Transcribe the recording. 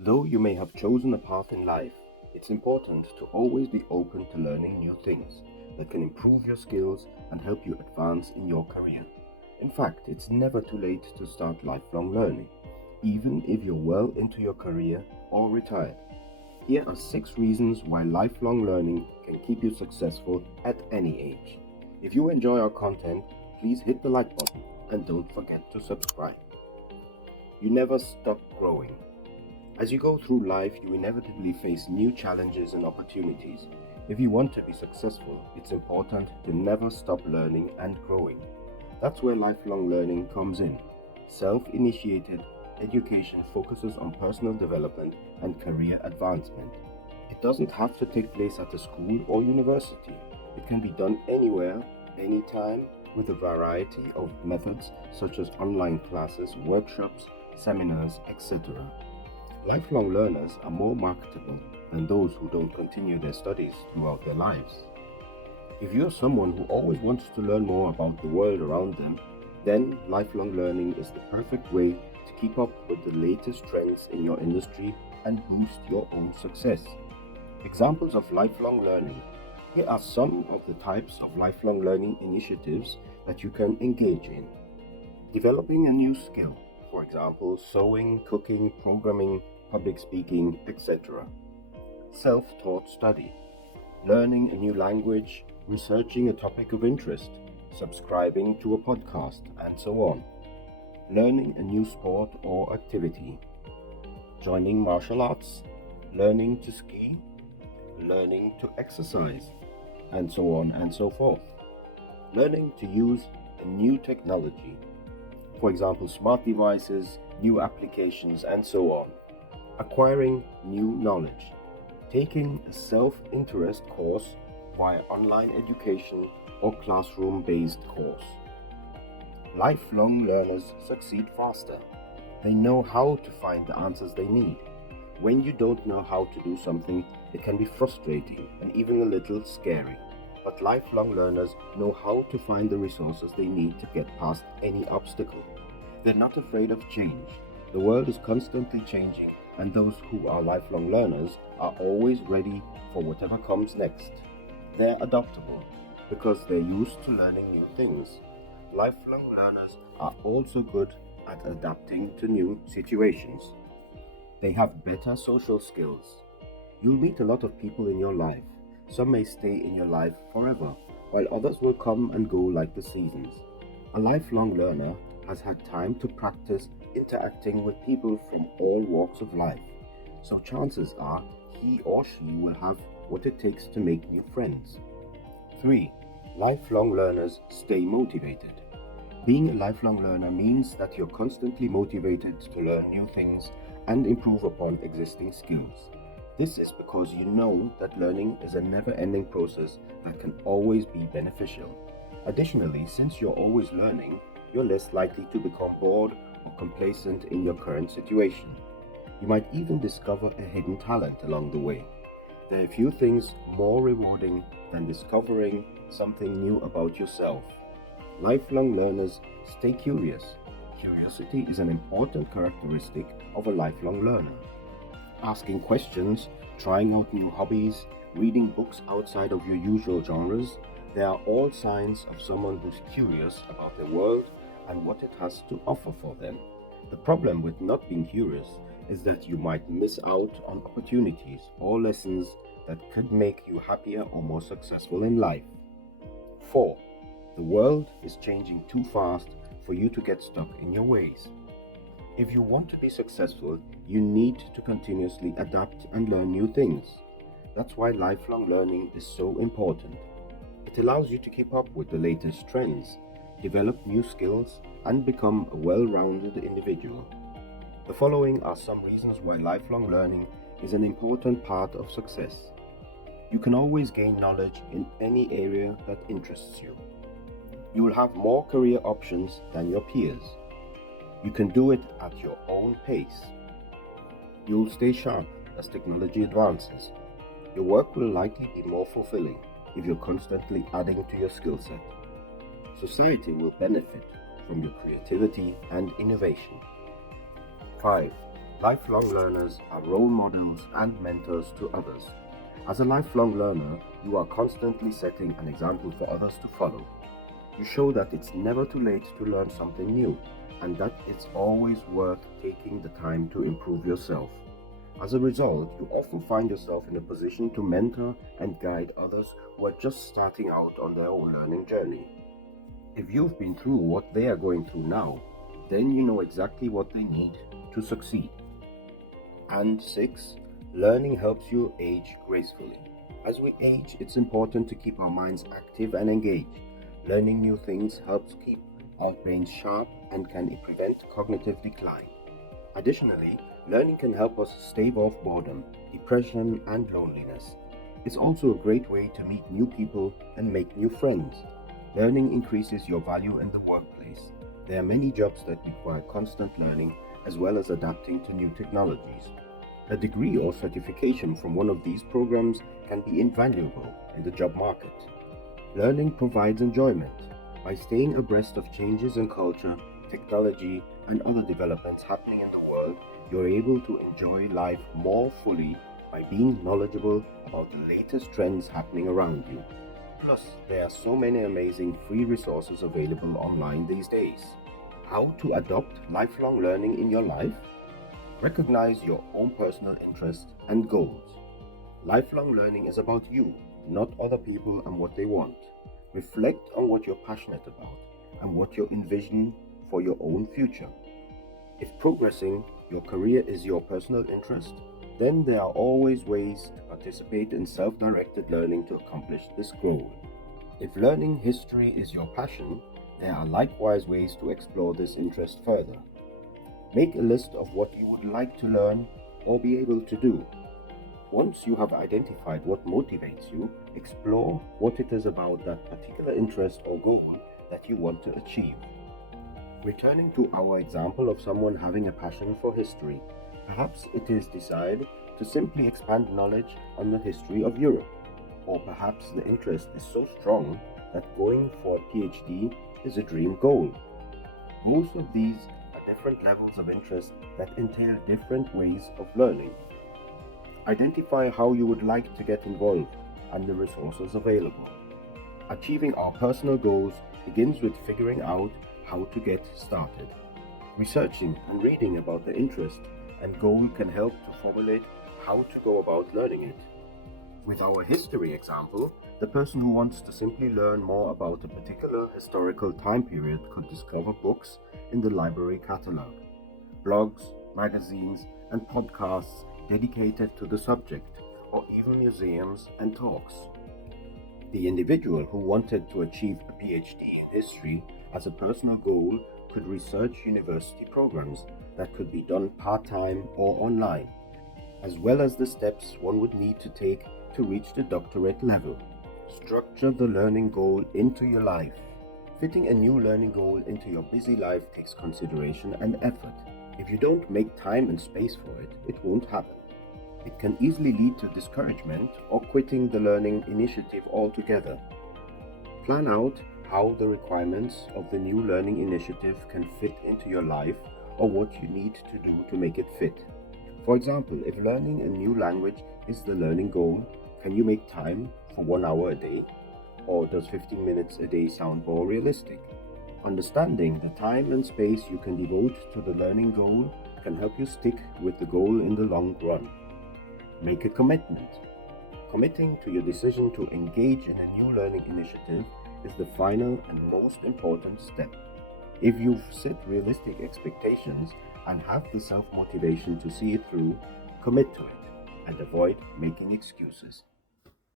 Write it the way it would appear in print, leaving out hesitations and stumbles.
Though you may have chosen a path in life, it's important to always be open to learning new things that can improve your skills and help you advance in your career. In fact, it's never too late to start lifelong learning, even if you're well into your career or retired. Here are 6 reasons why lifelong learning can keep you successful at any age. If you enjoy our content, please hit the like button and don't forget to subscribe. You never stop growing. As you go through life, you inevitably face new challenges and opportunities. If you want to be successful, it's important to never stop learning and growing. That's where lifelong learning comes in. Self-initiated education focuses on personal development and career advancement. It doesn't have to take place at a school or university. It can be done anywhere, anytime, with a variety of methods such as online classes, workshops, seminars, etc. Lifelong learners are more marketable than those who don't continue their studies throughout their lives. If you're someone who always wants to learn more about the world around them, then lifelong learning is the perfect way to keep up with the latest trends in your industry and boost your own success. Examples of lifelong learning. Here are some of the types of lifelong learning initiatives that you can engage in. Developing a new skill, for example, sewing, cooking, programming, public speaking, etc. Self-taught study. Learning a new language, researching a topic of interest, subscribing to a podcast, and so on. Learning a new sport or activity. Joining martial arts, learning to ski, learning to exercise, and so on and so forth. Learning to use a new technology, for example, smart devices, new applications, and so on. Acquiring new knowledge. Taking a self-interest course via online education or classroom-based course. Lifelong learners succeed faster. They know how to find the answers they need. When you don't know how to do something, it can be frustrating and even a little scary. But lifelong learners know how to find the resources they need to get past any obstacle. They're not afraid of change. The world is constantly changing, and those who are lifelong learners are always ready for whatever comes next. They're adaptable because they're used to learning new things. Lifelong learners are also good at adapting to new situations. They have better social skills. You'll meet a lot of people in your life. Some may stay in your life forever, while others will come and go like the seasons. A lifelong learner has had time to practice interacting with people from all walks of life, so chances are he or she will have what it takes to make new friends. 3. Lifelong learners stay motivated. Being a lifelong learner means that you're constantly motivated to learn new things and improve upon existing skills. This is because you know that learning is a never-ending process that can always be beneficial. Additionally, since you're always learning, you're less likely to become bored or complacent in your current situation. You might even discover a hidden talent along the way. There are few things more rewarding than discovering something new about yourself. Lifelong learners stay curious. Curiosity is an important characteristic of a lifelong learner. Asking questions, trying out new hobbies, reading books outside of your usual genres, they are all signs of someone who's curious about the world and what it has to offer for them. The problem with not being curious is that you might miss out on opportunities or lessons that could make you happier or more successful in life. 4. The world is changing too fast for you to get stuck in your ways. If you want to be successful, you need to continuously adapt and learn new things. That's why lifelong learning is so important. It allows you to keep up with the latest trends, develop new skills, and become a well-rounded individual. The following are some reasons why lifelong learning is an important part of success. You can always gain knowledge in any area that interests you. You will have more career options than your peers. You can do it at your own pace. You will stay sharp as technology advances. Your work will likely be more fulfilling if you're constantly adding to your skill set. Society will benefit from your creativity and innovation. 5. Lifelong learners are role models and mentors to others. As a lifelong learner, you are constantly setting an example for others to follow. You show that it's never too late to learn something new, and that it's always worth taking the time to improve yourself. As a result, you often find yourself in a position to mentor and guide others who are just starting out on their own learning journey. If you've been through what they are going through now, then you know exactly what they need to succeed. And 6. Learning helps you age gracefully. As we age, it's important to keep our minds active and engaged. Learning new things helps keep our brains sharp and can prevent cognitive decline. Additionally, learning can help us stave off boredom, depression, and loneliness. It's also a great way to meet new people and make new friends. Learning increases your value in the workplace. There are many jobs that require constant learning as well as adapting to new technologies. A degree or certification from one of these programs can be invaluable in the job market. Learning provides enjoyment. By staying abreast of changes in culture, technology, and other developments happening in the world, you're able to enjoy life more fully by being knowledgeable about the latest trends happening around you. Plus, there are so many amazing free resources available online these days. How to adopt lifelong learning in your life? Recognize your own personal interests and goals. Lifelong learning is about you, not other people and what they want. Reflect on what you're passionate about and what you envision for your own future. If progressing your career is your personal interest, then there are always ways to participate in self-directed learning to accomplish this goal. If learning history is your passion, there are likewise ways to explore this interest further. Make a list of what you would like to learn or be able to do. Once you have identified what motivates you, explore what it is about that particular interest or goal that you want to achieve. Returning to our example of someone having a passion for history, perhaps it is desired to simply expand knowledge on the history of Europe, or perhaps the interest is so strong that going for a PhD is a dream goal. Both of these are different levels of interest that entail different ways of learning. Identify how you would like to get involved and the resources available. Achieving our personal goals begins with figuring out how to get started. Researching and reading about the interest and goal can help to formulate how to go about learning it. With our history example, the person who wants to simply learn more about a particular historical time period could discover books in the library catalog, blogs, magazines, and podcasts dedicated to the subject, or even museums and talks. The individual who wanted to achieve a PhD in history as a personal goal could research university programs that could be done part-time or online, as well as the steps one would need to take to reach the doctorate level. Structure the learning goal into your life. Fitting a new learning goal into your busy life takes consideration and effort. If you don't make time and space for it, it won't happen. It can easily lead to discouragement or quitting the learning initiative altogether. Plan out how the requirements of the new learning initiative can fit into your life or what you need to do to make it fit. For example, if learning a new language is the learning goal, can you make time for 1 hour a day? Or does 15 minutes a day sound more realistic? Understanding the time and space you can devote to the learning goal can help you stick with the goal in the long run. Make a commitment. Committing to your decision to engage in a new learning initiative is the final and most important step. If you've set realistic expectations and have the self-motivation to see it through, commit to it and avoid making excuses.